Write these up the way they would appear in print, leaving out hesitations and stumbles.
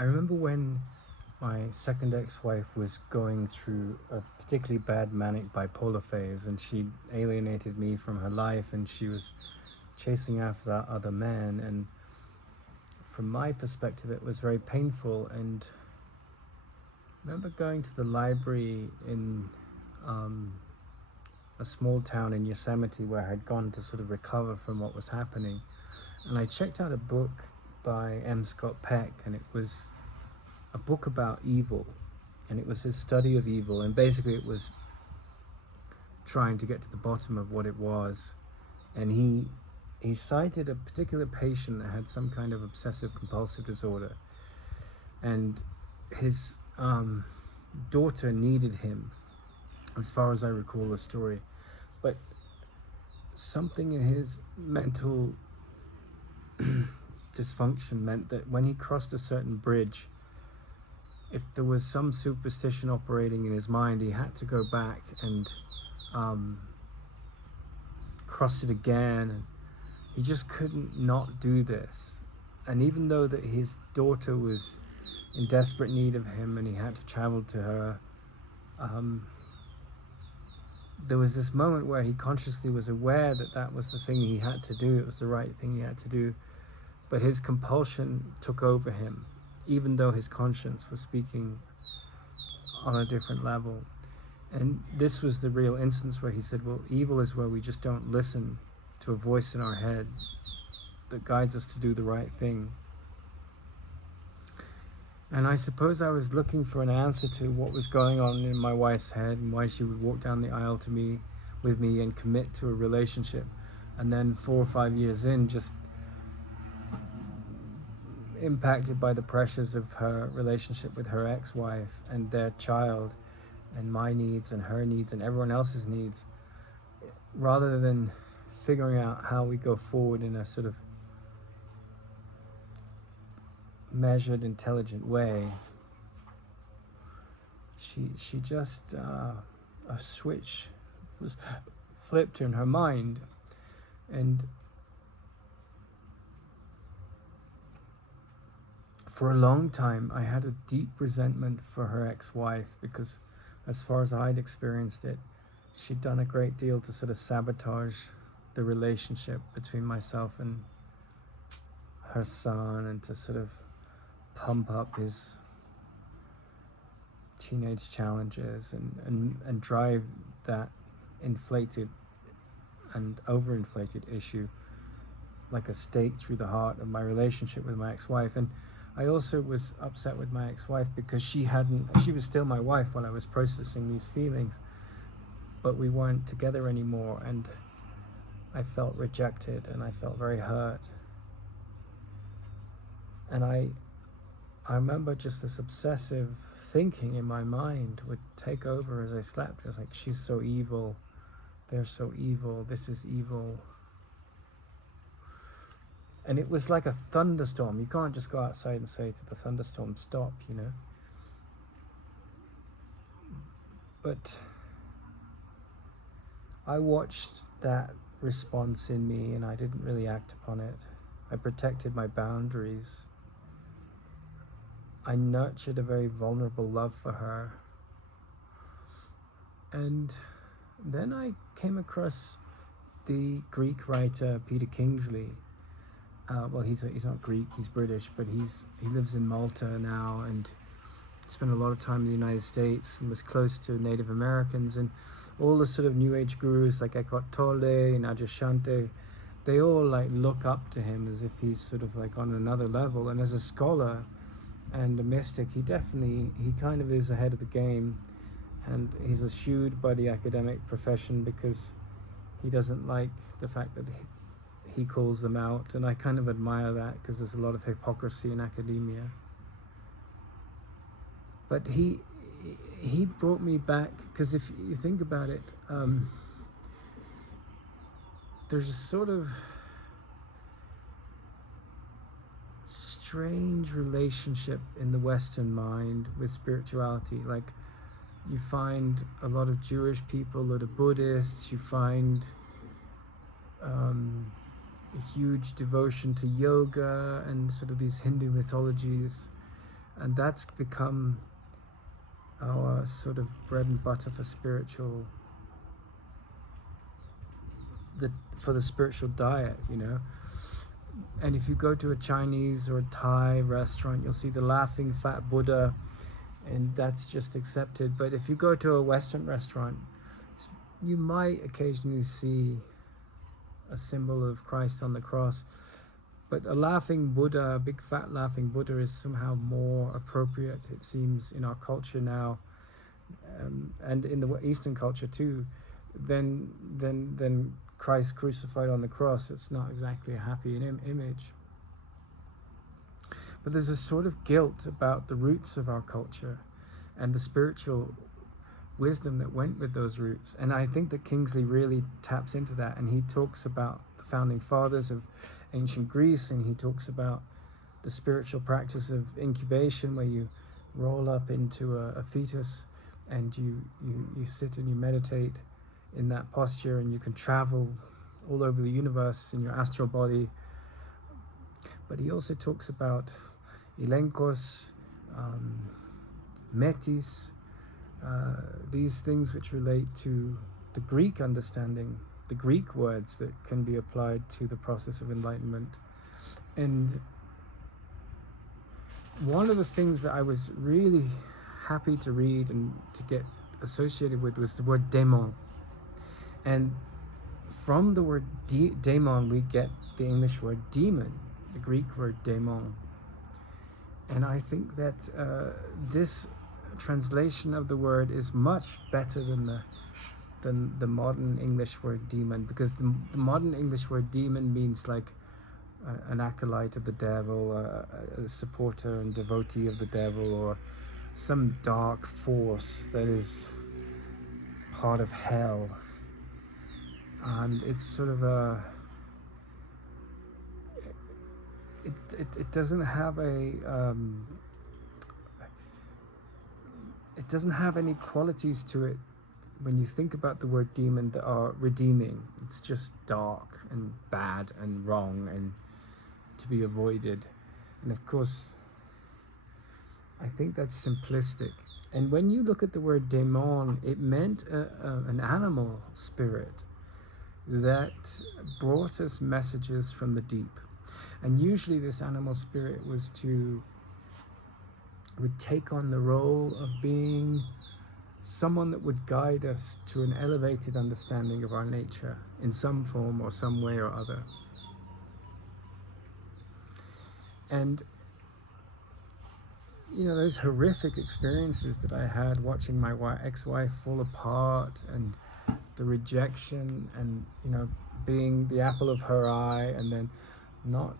I remember when my second ex-wife was going through a particularly bad manic bipolar phase, and she alienated me from her life, and she was chasing after that other man. And from my perspective, it was very painful. And I remember going to the library in a small town in Yosemite where I had gone to sort of recover from what was happening, and I checked out a book by M. Scott Peck, and it was a book about evil, and it was his study of evil, and basically it was trying to get to the bottom of what it was. And he cited a particular patient that had some kind of obsessive compulsive disorder, and his daughter needed him, as far as I recall the story, but something in his mental dysfunction meant that when he crossed a certain bridge, if there was some superstition operating in his mind, he had to go back and cross it again, and he just couldn't not do this. And even though that his daughter was in desperate need of him and he had to travel to her, there was this moment where he consciously was aware that that was the thing he had to do, it was the right thing he had to do, but his compulsion took over him, even though his conscience was speaking on a different level. And this was the real instance where he said, well, evil is where we just don't listen to a voice in our head that guides us to do the right thing. And I suppose I was looking for an answer to what was going on in my wife's head and why she would walk down the aisle with me and commit to a relationship, and then 4 or 5 years in, just impacted by the pressures of her relationship with her ex-wife and their child, and my needs and her needs and everyone else's needs, rather than figuring out how we go forward in a sort of measured, intelligent way. She just a switch was flipped in her mind, and for a long time I had a deep resentment for her ex-wife, because as far as I'd experienced it, she'd done a great deal to sort of sabotage the relationship between myself and her son, and to sort of pump up his teenage challenges and drive that inflated and overinflated issue like a stake through the heart of my relationship with my ex-wife. And I also was upset with my ex-wife because she was still my wife while I was processing these feelings, but we weren't together anymore, and I felt rejected and I felt very hurt. And I remember just this obsessive thinking in my mind would take over as I slept. It was like, she's so evil, they're so evil, this is evil. And it was like a thunderstorm. You can't just go outside and say to the thunderstorm, stop, you know. But I watched that response in me and I didn't really act upon it. I protected my boundaries. I nurtured a very vulnerable love for her. And then I came across the Greek writer Peter Kingsley. Well, he's not Greek, he's British, but he lives in Malta now, and spent a lot of time in the United States and was close to Native Americans, and all the sort of New Age gurus like Eckhart Tolle and Adyashanti, they all like look up to him as if he's sort of like on another level. And as a scholar and a mystic, he kind of is ahead of the game, and he's eschewed by the academic profession because he doesn't like the fact that he calls them out, and I kind of admire that because there's a lot of hypocrisy in academia. But he brought me back, because if you think about it, there's a sort of strange relationship in the Western mind with spirituality. Like, you find a lot of Jewish people that are Buddhists, you find a huge devotion to yoga and sort of these Hindu mythologies. And that's become our sort of bread and butter for the spiritual diet, you know. And if you go to a Chinese or a Thai restaurant, you'll see the laughing fat Buddha, and that's just accepted. But if you go to a Western restaurant, you might occasionally see a symbol of Christ on the cross, but a laughing Buddha, a big fat laughing Buddha, is somehow more appropriate, it seems, in our culture now, and in the Eastern culture too, than Christ crucified on the cross. It's not exactly a happy image. But there's a sort of guilt about the roots of our culture and the spiritual wisdom that went with those roots. And I think that Kingsley really taps into that, and he talks about the founding fathers of ancient Greece, and he talks about the spiritual practice of incubation, where you roll up into a fetus and you sit and you meditate in that posture, and you can travel all over the universe in your astral body. But he also talks about elenkos, metis, these things which relate to the Greek understanding, the Greek words that can be applied to the process of enlightenment. And one of the things that I was really happy to read and to get associated with was the word Daemon. And from the word Daemon, we get the English word demon, the Greek word Daemon. And I think that this translation of the word is much better than the modern English word demon, because the modern English word demon means like an acolyte of the devil, a supporter and devotee of the devil, or some dark force that is part of hell. And it's sort of it doesn't have it doesn't have any qualities to it when you think about the word demon that are redeeming. It's just dark and bad and wrong and to be avoided. And of course, I think that's simplistic. And when you look at the word daemon, it meant an animal spirit that brought us messages from the deep. And usually this animal spirit would take on the role of being someone that would guide us to an elevated understanding of our nature in some form or some way or other. And you know, those horrific experiences that I had watching my ex-wife fall apart, and the rejection, and you know, being the apple of her eye, and then not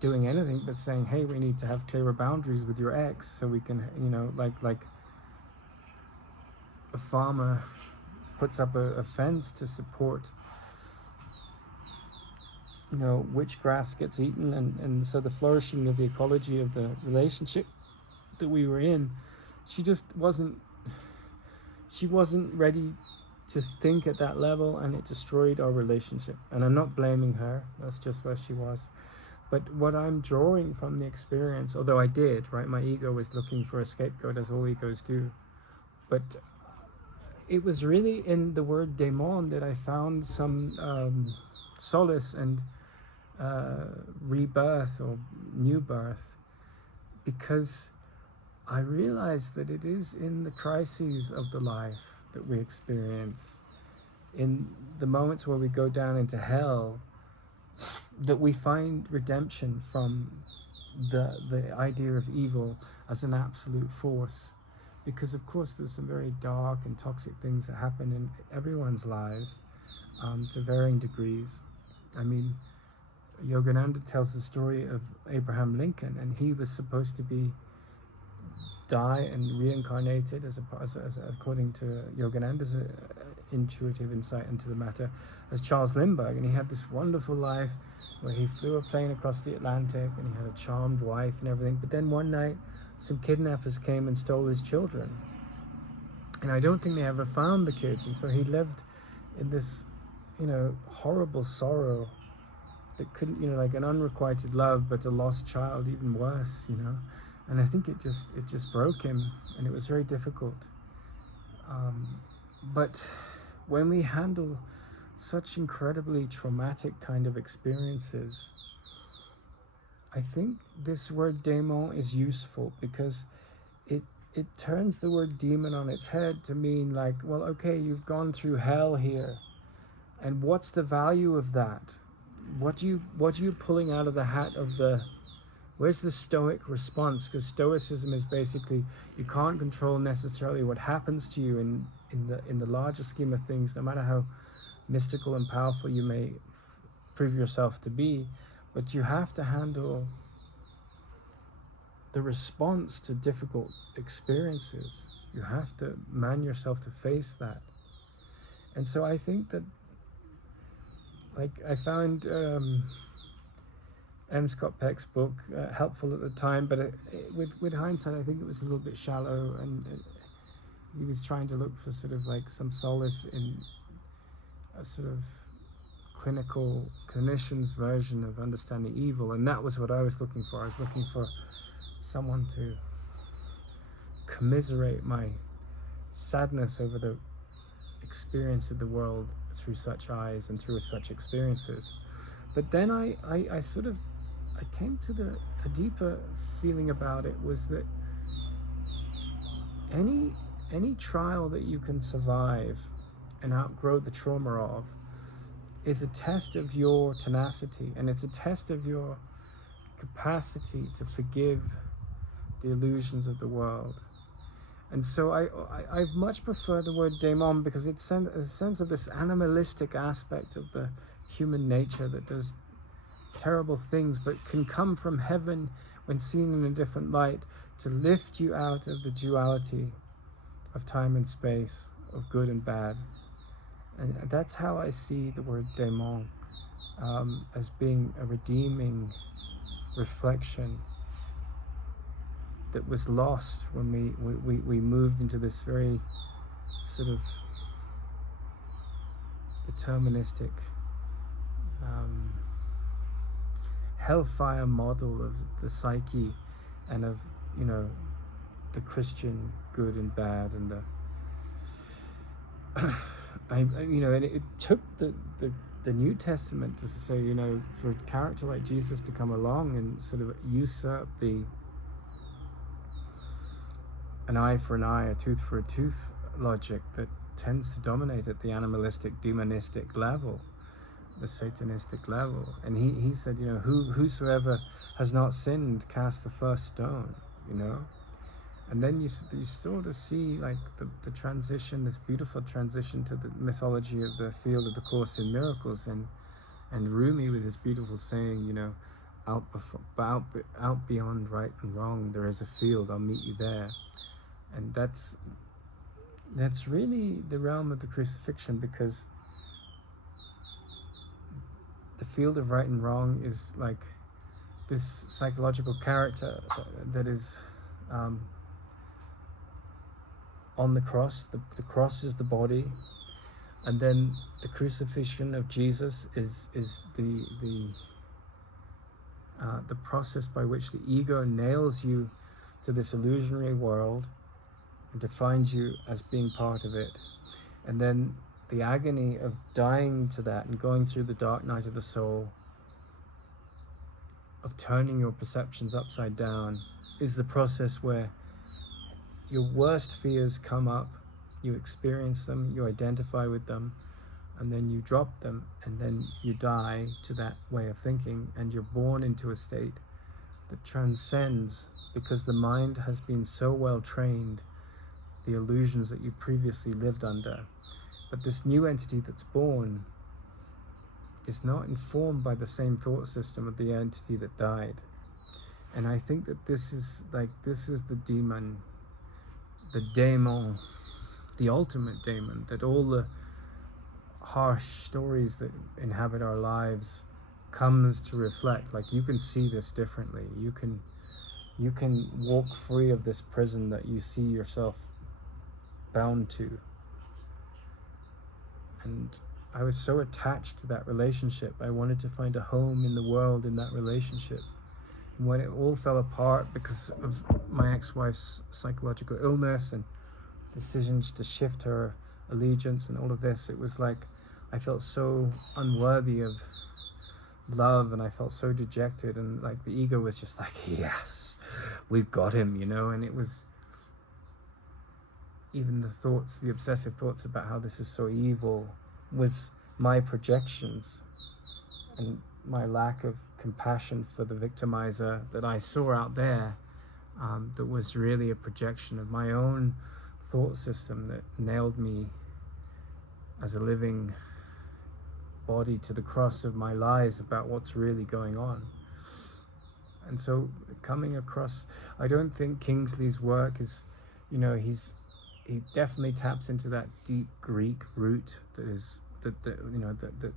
doing anything but saying, hey, we need to have clearer boundaries with your ex so we can, you know, like a farmer puts up a fence to support, you know, which grass gets eaten, and so the flourishing of the ecology of the relationship that we were in, she wasn't ready to think at that level, and it destroyed our relationship. And I'm not blaming her, that's just where she was. But what I'm drawing from the experience, although I did, right, my ego was looking for a scapegoat, as all egos do, but it was really in the word daemon that I found some solace and rebirth or new birth, because I realized that it is in the crises of the life that we experience, in the moments where we go down into hell, that we find redemption from the idea of evil as an absolute force. Because of course there's some very dark and toxic things that happen in everyone's lives, to varying degrees. I mean, Yogananda tells the story of Abraham Lincoln, and he was supposed to die and reincarnated as according to Yogananda's intuitive insight into the matter, as Charles Lindbergh. And he had this wonderful life where he flew a plane across the Atlantic, and he had a charmed wife and everything. But then one night some kidnappers came and stole his children, and I don't think they ever found the kids. And so he lived in this, you know, horrible sorrow that couldn't, you know, like an unrequited love, but a lost child even worse, you know. and I think it just broke him, and it was very difficult. But when we handle such incredibly traumatic kind of experiences, I think this word Daemon is useful, because it turns the word demon on its head to mean like, well, okay, you've gone through hell here, and what's the value of that? What are you pulling out of the hat of the, where's the Stoic response? Because Stoicism is basically, you can't control necessarily what happens to you in the larger scheme of things, no matter how mystical and powerful you may prove yourself to be, but you have to handle the response to difficult experiences. You have to man yourself to face that. And so I think that, like, I found M. Scott Peck's book helpful at the time, but with hindsight, I think it was a little bit shallow, and he was trying to look for sort of like some solace in a sort of clinician's version of understanding evil, and that was what I was looking for. I was looking for someone to commiserate my sadness over the experience of the world through such eyes and through such experiences. But then I came to a deeper feeling about it, was that any trial that you can survive and outgrow the trauma of is a test of your tenacity, and it's a test of your capacity to forgive the illusions of the world. And so I much prefer the word daemon, because it's a sense of this animalistic aspect of the human nature that does terrible things, but can come from heaven when seen in a different light to lift you out of the duality of time and space, of good and bad. And that's how I see the word daemon, as being a redeeming reflection that was lost when we moved into this very sort of deterministic hellfire model of the psyche, and of, you know, the Christian good and bad, and the and it took the New Testament to say, you know, for a character like Jesus to come along and sort of usurp an eye for an eye, a tooth for a tooth logic that tends to dominate at the animalistic, demonistic level, the satanistic level. And he said, you know, whosoever has not sinned, cast the first stone, you know. And then you sort of see like the transition, this beautiful transition to the mythology of the field of the Course in Miracles, and Rumi with his beautiful saying, you know, out beyond right and wrong, there is a field, I'll meet you there. And that's really the realm of the crucifixion, because the field of right and wrong is like this psychological character that is on the cross. The cross is the body, and then the crucifixion of Jesus is the process by which the ego nails you to this illusionary world and defines you as being part of it. And then the agony of dying to that and going through the dark night of the soul, of turning your perceptions upside down, is the process where your worst fears come up, you experience them, you identify with them, and then you drop them, and then you die to that way of thinking, and you're born into a state that transcends, because the mind has been so well trained, the illusions that you previously lived under. But this new entity that's born is not informed by the same thought system of the entity that died. And I think that this is the demon, the daemon, the ultimate daemon, that all the harsh stories that inhabit our lives comes to reflect. Like, you can see this differently. You can walk free of this prison that you see yourself bound to. And I was so attached to that relationship. I wanted to find a home in the world in that relationship. When it all fell apart because of my ex-wife's psychological illness and decisions to shift her allegiance and all of this, it was like I felt so unworthy of love, and I felt so dejected, and like the ego was just like, yes, we've got him, you know. And it was even the obsessive thoughts about how this is so evil was my projections and my lack of compassion for the victimizer that I saw out there, that was really a projection of my own thought system that nailed me as a living body to the cross of my lies about what's really going on. And so coming across, I don't think Kingsley's work is, you know, he definitely taps into that deep Greek root that is that you know that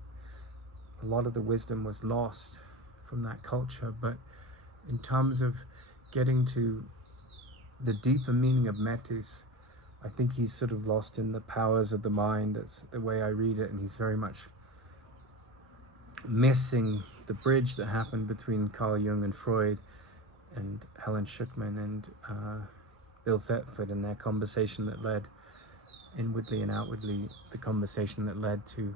a lot of the wisdom was lost from that culture. But in terms of getting to the deeper meaning of metis, I think he's sort of lost in the powers of the mind. That's the way I read it, and he's very much missing the bridge that happened between Carl Jung and Freud and Helen Schuckman and Bill Thetford, and their conversation that led inwardly and outwardly, the conversation that led to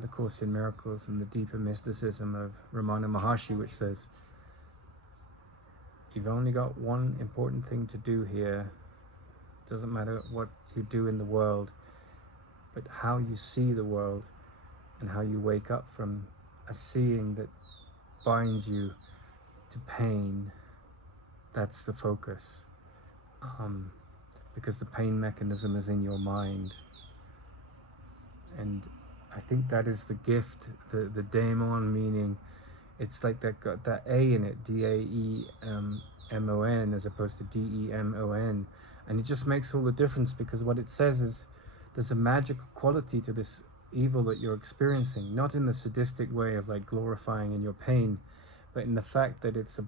the Course in Miracles and the deeper mysticism of Ramana Maharshi, which says, you've only got one important thing to do here. Doesn't matter what you do in the world, but how you see the world and how you wake up from a seeing that binds you to pain. That's the focus, because the pain mechanism is in your mind. And I think that is the gift, the Daemon, meaning it's like that got that A in it, Daemon, as opposed to Demon. And it just makes all the difference, because what it says is there's a magical quality to this evil that you're experiencing, not in the sadistic way of like glorifying in your pain, but in the fact that it's a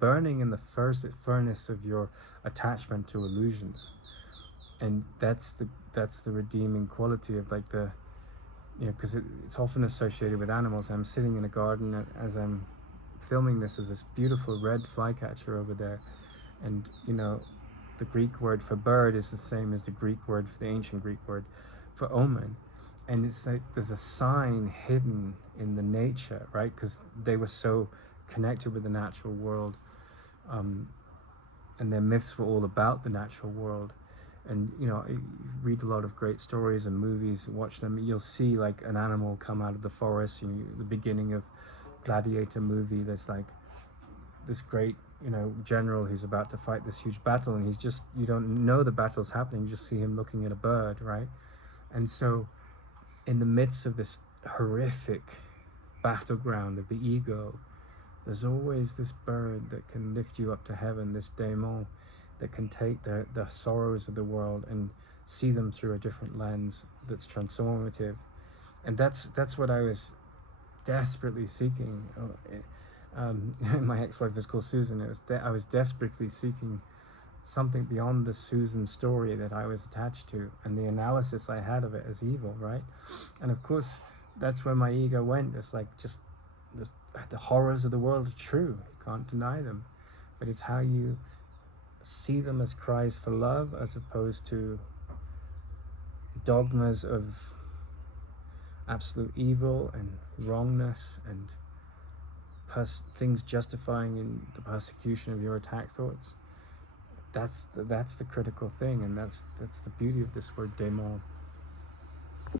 burning in the first furnace of your attachment to illusions. And that's the redeeming quality of like the, you know, because it's often associated with animals. I'm sitting in a garden as I'm filming this, as this beautiful red flycatcher over there, and you know, the Greek word for bird is the same as the ancient Greek word for omen. And it's like there's a sign hidden in the nature, right? Because they were so connected with the natural world, and their myths were all about the natural world. And you know, you read a lot of great stories and movies, watch them, you'll see like an animal come out of the forest. The beginning of Gladiator movie, there's like this great, you know, general who's about to fight this huge battle, and he's just, you don't know the battle's happening, you just see him looking at a bird, right? And so in the midst of this horrific battleground of the ego, there's always this bird that can lift you up to heaven, this Daemon that can take the sorrows of the world and see them through a different lens that's transformative. And that's what I was desperately seeking. My ex-wife is called Susan. I was desperately seeking something beyond the Susan story that I was attached to, and the analysis I had of it as evil, right? And of course, that's where my ego went. It's like just the horrors of the world are true. You can't deny them. But it's how you see them as cries for love, as opposed to dogmas of absolute evil and wrongness and things justifying in the persecution of your attack thoughts. That's the critical thing, and that's the beauty of this word Daemon.